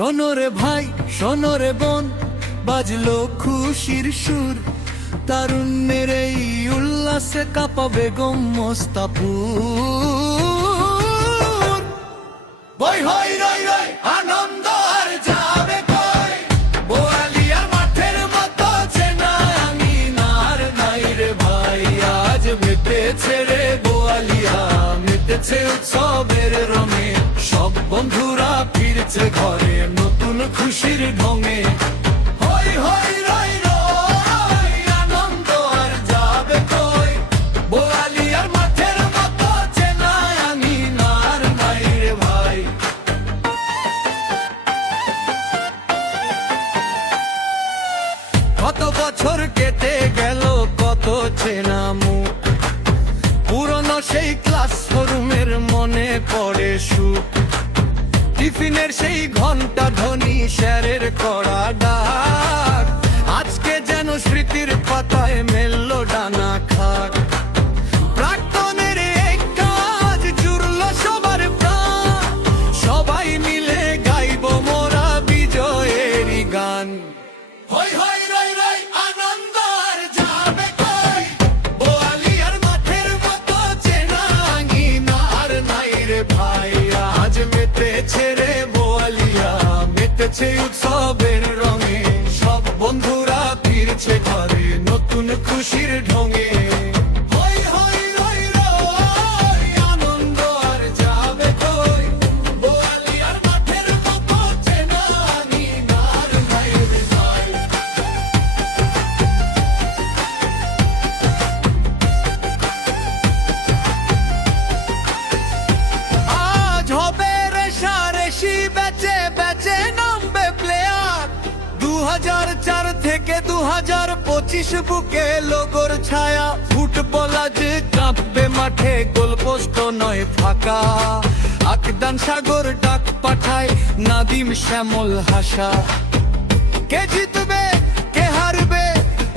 শোনো রে ভাই শোনো রে বোন, বাজলো খুশির সুর, তারুণ্যের এই উল্লাসে কাঁপাবে মোস্তাপুর। বই হই রই রই আনন্দ আর যাবে কই, বোয়ালিয়ার মাঠের মতো চেনা আঙিনার নাই রে ভাই। আজ মেতেছে রে বোয়ালিয়া, মেতেছে উৎসবের রঙে, সব বন্ধুরা ফিরছে ঘরে নতুন খুশির ঢঙে। হই হই রই রই আনন্দ আর যাবে কই, বোয়ালিয়ার মাঠের মতো চেনা আঙিনার নাই রে ভাই। কত বছর কেটে গেল কত চেনা মুখ, পুরনো সেই ক্লাসরুমের মনে পড়ে সুখ, টিফিনের সেই ঘন্টা ধ্বনি, স্যারের কড়া ডাক, আজকে যেন স্মৃতির পাতায় মেললো ডানা খাক। প্রাক্তনের এই কাজ জুড়লো সবার প্রাণ, সবাই মিলে গাইবো মোরা বিজয়েরই গান। হই হই রই রই আনন্দ আর যাবে কই, বোয়ালিয়ার মাঠের মতো চেনা আঙিনার নাই রে ভাই। আজ মেতেছে রে বোয়ালিয়া, মেতেছে উৎসবের রঙে, সব বন্ধুরা ফিরছে ঘরে নতুন খুশির ঢঙে। হই হই রই রই আনন্দ আর যাবে কই, বোয়ালিয়ার মাঠের মতো চেনা আঙিনার নাই রে ভাই। আজ হবে রেশারেশি, বেচে বেচে নামবে প্লেয়ার, 2004 থেকে 2025 বুকে লোগোর ছায়া। ফুটবল আজ কাঁপবে মাঠে, গোলপোস্ট নয় ফাঁকা, আকদান সাগর ডাক পাঠায়, নাদিম শ্যামল হাসা। কে জিতবে কে হারবে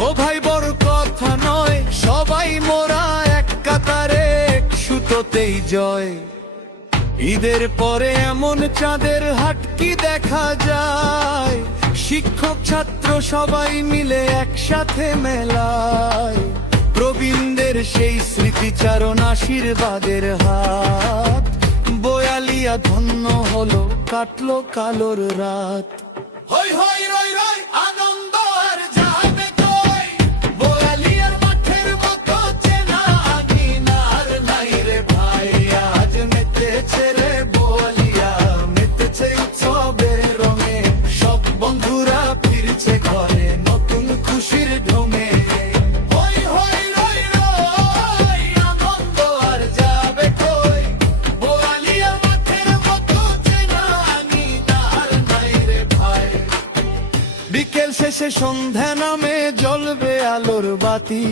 ও ভাই বড় কথা নয়, সবাই মোরা এক কাতারে এক সুতোতেই জয়। ঈদের পরে এমন চাঁদের হাট কি দেখা যায়, শিক্ষক ছাত্র সবাই মিলে একসাথে মেলায়, প্রবীণদের সেই স্মৃতিচারণ আশীর্বাদের হাত। বোয়ালিয়া ধন্য হলো কাটলো কালোর রাত। হই হই রই রই আনন্দ আর যাবে কই, বোয়ালিয়ার মাঠের মতো চেনা আঙিনার নাই রে ভাই। আজ মেতেছে রে বোয়ালিয়া, মেতেছে উৎসবের রঙে, সব বন্ধুরা ফিরছে ঘরে নতুন খুশির ঢঙে। হই হই রই রই আনন্দ আর যাবে কই, বোয়ালিয়ার মাঠের মতো চেনা আঙিনার নাই রে ভাই। বিকেল শেষে সন্ধ্যা নামে জ্বলবে আলোর বাতি,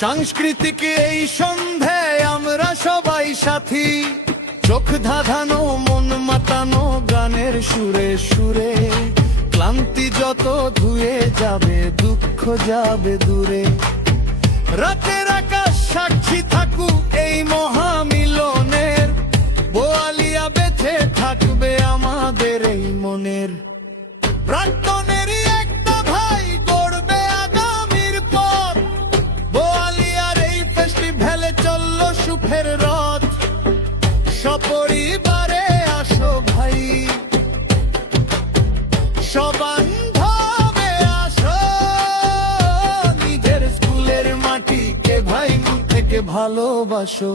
সাংস্কৃতিক এই সন্ধ্যায় আমরা সবাই সাথী, চোখ ধাঁধানো মন মাতানো গানের সুরে সুরে, ক্লান্তি যত ধুয়ে যাবে দুঃখ যাবে দূরে। রাতের আকাশ সাক্ষী থাকুক এই মহামিলনের, বোয়ালিয়া বেঁচে থাকবে আমাদের এই মনের। প্রাক্তনেরই একটা ভাই গড়বে আগামীর পথ, বোয়ালিয়ার এই ফেস্টিভ্যালে চললো সুখের রথ। সপরিবারে আসো ভাই, সবান্ধবে আসো, নিজের স্কুলের মাটিকে ভাই মন থেকে ভালোবাসো।